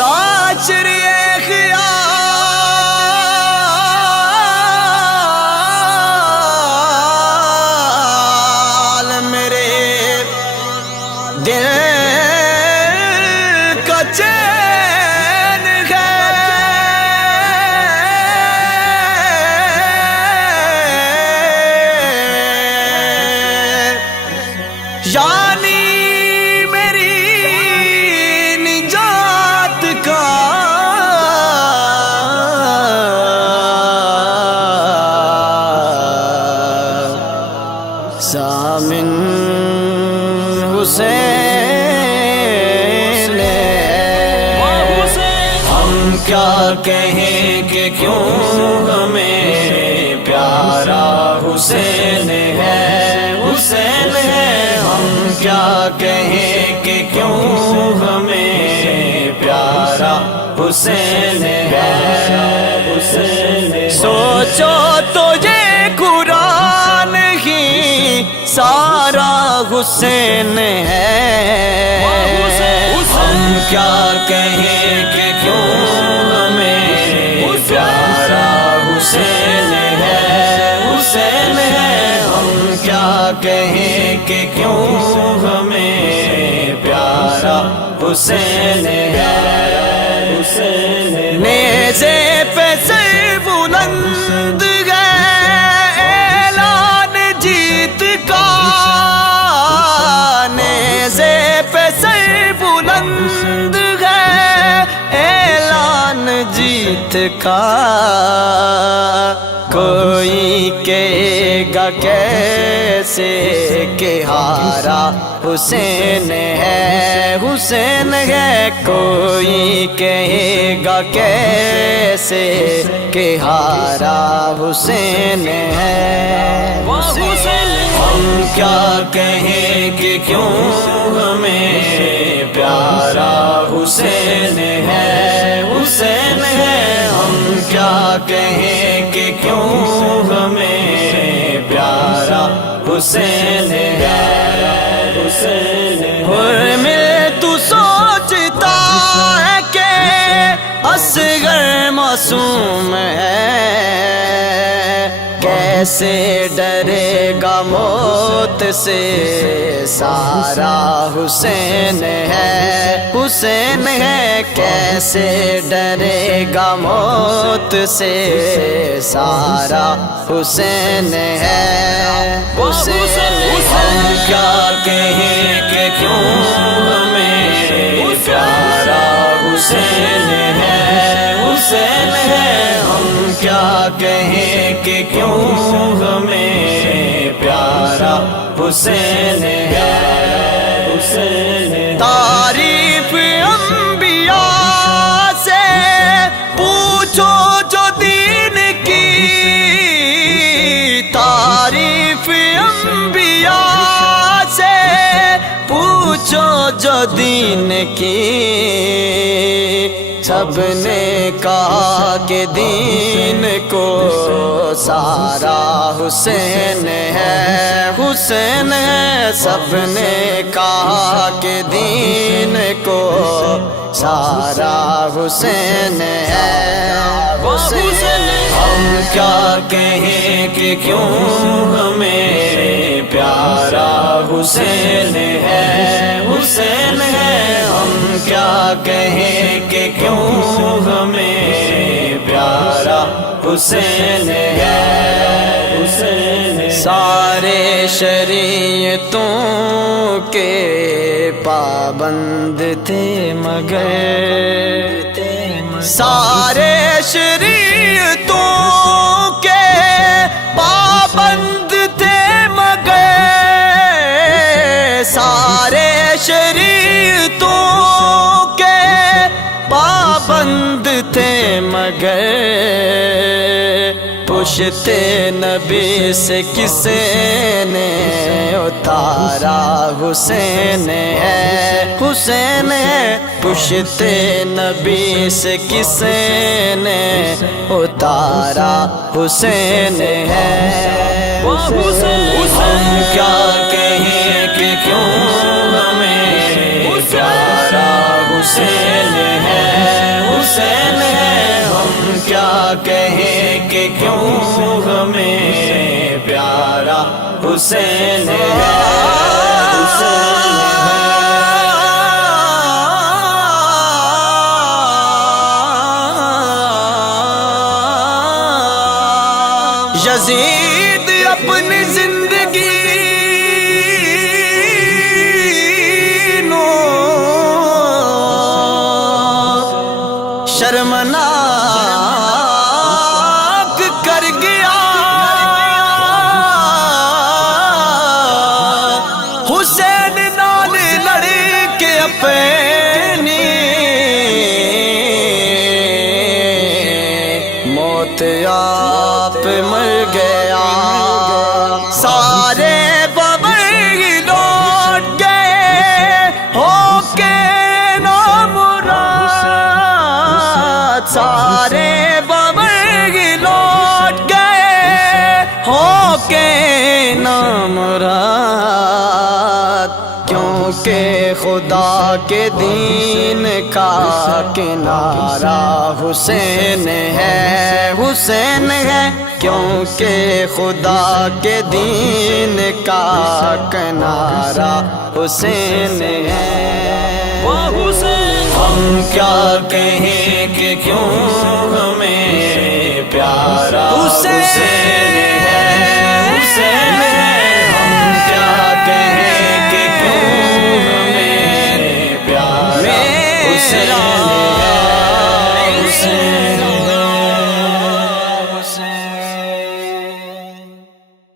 تاجری خیال میرے دل کا چین ہے، یعنی میری نجات کا ضامن حسین ہے۔ ہم کیا کہیں کہ کیوں ہمیں پیارا حسین ہے، حسین ہے۔ ہم کیا کہیں کہ کیوں ہمیں پیارا حسین ہے، حسین۔ سوچو تو یہ قرآن ہی سارا حسین ہے۔ ہم کیا کہیں کہ کیوں ہمیں پیارا حسین ہے، حسین ہے۔ ہم کیا کہیں کہ کیوں ہمیں پیارا حسین ہے، حسین۔ نیزے پہ سر بلند ہے اعلان جیت کا، نیزے پہ سر بلند ہے اعلان جیت کا۔ کوئی کہے گا کیسے کہ ہارا حسین ہے، حسین ہے۔ کوئی کہے گا کیسے کہ ہارا حسین ہے، ہم کیا کہیں کہ کیوں ہمیں پیارا حسین ہے، حسین ہے۔ ہم کیا کہیں کہ کیوں ہمیں پیارا حسین ہے، حسین۔ اور میں تو سوچتا ہے کہ اصغر معصوم ہے، کیسے ڈرے گا موت سے سارا حسین ہے، حسین ہے۔ کیسے ڈرے گا موت سے سارا حسین ہے، حسین۔ ہم کیا کہیں کہ کیوں ہمیں پیارا حسین ہے، حسین ہے۔ ہم کیا کہیں کہ کیوں ہمیں پیارا حسین ہے، حسین۔ تعریف انبیاء سے پوچھو جو دین کی، تعریف انبیاء سے پوچھو جو دین کی۔ سب نے کہا کہ دین کو سارا حسین ہے، حسین ہے۔ سب نے کہا کہ دین کو سارا حسین ہے، حسین۔ ہم کیا کہیں کہ کیوں ہمیں پیارا حسین ہے، حسین ہے۔ ہم کیا کہیں کہ کیوں ہمیں پیارا حسین ہے، حسین۔ سارے شریعتوں کے پابند تھے مگر، سارے شریعتوں کے پابند تھے مگر، سارے شریعتوں کے پابند تھے مگر، پشت نبی سے کسی نے اتارا حسین ہے، حسین ہے۔ پشت نبی سے کسی نے اتارا حسین ہے، ہم کیا کہیں کہ کیوں ہمیں پیارا حسین ہے، کہیں کہ کیوں ہمیں پیارا حسین ہے، حسین ہے۔ یزید اپنی زندگی شرمناک کر گیا، حسین نال لڑ کے اپنی موت آپ مر گیا، سارے بابر لوٹ گئے ہو کے سارے بابر لوٹ گئے ہو کے نامراد، کیونکہ خدا کے دین کا کنارہ حسین ہے، حسین ہے، کیونکہ خدا کے دین کا کنارہ حسین ہے۔ ہم کیا کہیں کہ کیوں ہمیں پیارا حسین ہے، حسین ہے، ہم کیا کہیں کہ کیوں ہمیں پیارا حسین ہے۔